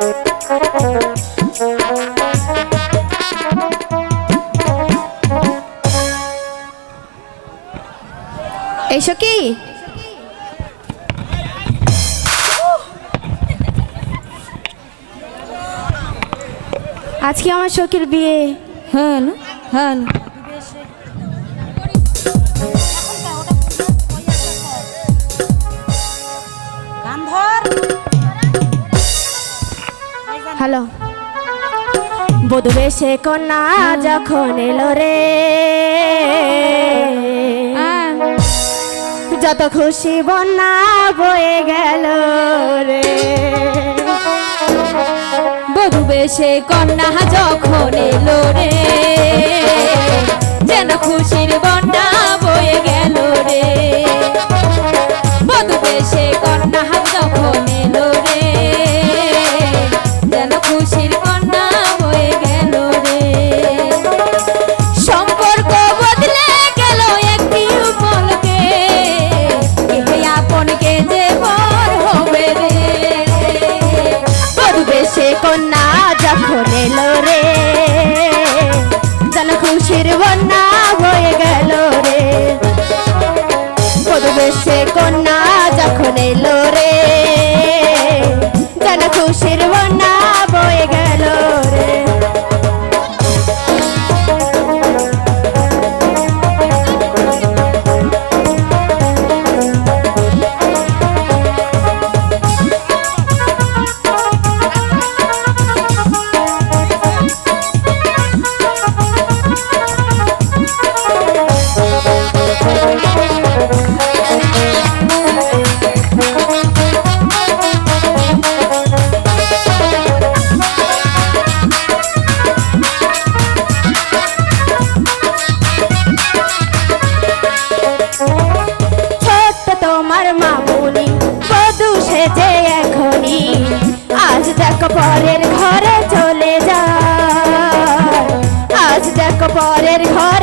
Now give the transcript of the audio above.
এসো কি আজকে আমার সখীর বিয়ে। হ্যালো হ্যালো হ্যালো বধূ বেশে কন্যা যখন এলো রে, যত খুশি বন্যা বয়ে গেল রে। বধূ বেশে কন্যা যখন এলো রে, যেন খুশির বন্যা বয়ে গেল রে। বধূ বেশে কন্যা যখন এলো রে, যেন খুশির বন্যা বয়ে গেল রে। সম্পর্ক বদলে গেল একটি পলকে, কে আপনকে যে পর হবে রে। বধূ বেশে কন্যা যখন এলো রে, যেন খুশির বন্যা বয়ে গেল রে। বধূ বেশে কন্যা যখন এলো রে, যেন খুশির বন্যা বয়ে গেল রে। পরের ঘরে চলে যায়, আজ দেখো পরের ঘরে